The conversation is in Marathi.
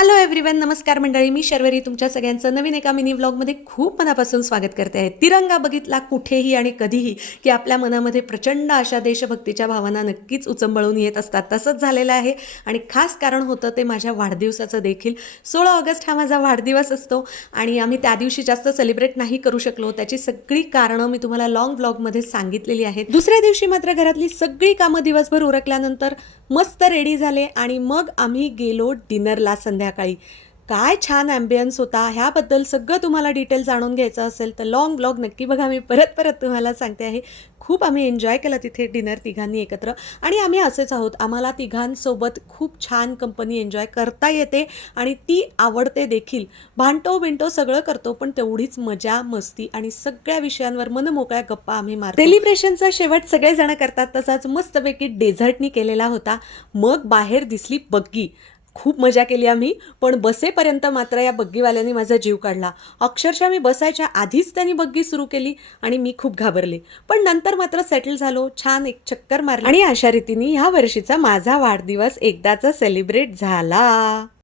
हॅलो एव्हरीवन, नमस्कार मंडळी. मी शर्वरी तुमच्या सगळ्यांचं नवीन एका मिनी व्लॉगमध्ये खूप मनापासून स्वागत करते आहे. तिरंगा बघितला कुठेही आणि कधीही की आपल्या मनामध्ये प्रचंड अशा देशभक्तीच्या भावना नक्कीच उचंबळून येत असतात. तसंच झालेलं आहे आणि खास कारण होतं ते माझ्या वाढदिवसाचं देखील. 16 ऑगस्ट हा माझा वाढदिवस असतो आणि आम्ही त्या दिवशी जास्त सेलिब्रेट नाही करू शकलो. त्याची सगळी कारणं मी तुम्हाला लॉंग व्लॉगमध्ये सांगितलेली आहेत. दुसऱ्या दिवशी मात्र घरातली सगळी कामं दिवसभर उरकल्यानंतर मस्त रेडी झाले आणि मग आम्ही गेलो डिनरला संध्याकाळी. काय छान ॲम्बियन्स होता. ह्याबद्दल सगळं तुम्हाला डिटेल जाणून घ्यायचं असेल तर लॉंग ब्लॉग नक्की बघा. मी परत परत तुम्हाला सांगते आहे, खूप आम्ही एन्जॉय केलं तिथे डिनर तिघांनी एकत्र. आणि आम्ही असेच आहोत, आम्हाला तिघांसोबत खूप छान कंपनी एन्जॉय करता येते आणि ती आवडते देखील. भांडतो बिंटो सगळं करतो, पण तेवढीच मजा मस्ती आणि सगळ्या विषयांवर मनमोकळ्या गप्पा आम्ही मारतो. सेलिब्रेशनचा शेवट सगळेजण करतात तसाच मस्तपैकी डेझर्टनी केलेला होता. मग बाहेर दिसली बग्गी. खूप मजा केली आम्ही, पण बसेपर्यंत मात्र या बग्गीवाल्याने माझा जीव काढला. अक्षरशः मी बसायच्या आधीच त्यांनी बग्गी सुरू केली आणि मी खूप घाबरले. पण नंतर मात्र सेटल झालो, छान एक चक्कर मारली आणि अशा रीतीने ह्या वर्षीचा माझा वाढदिवस एकदाचा सेलिब्रेट झाला.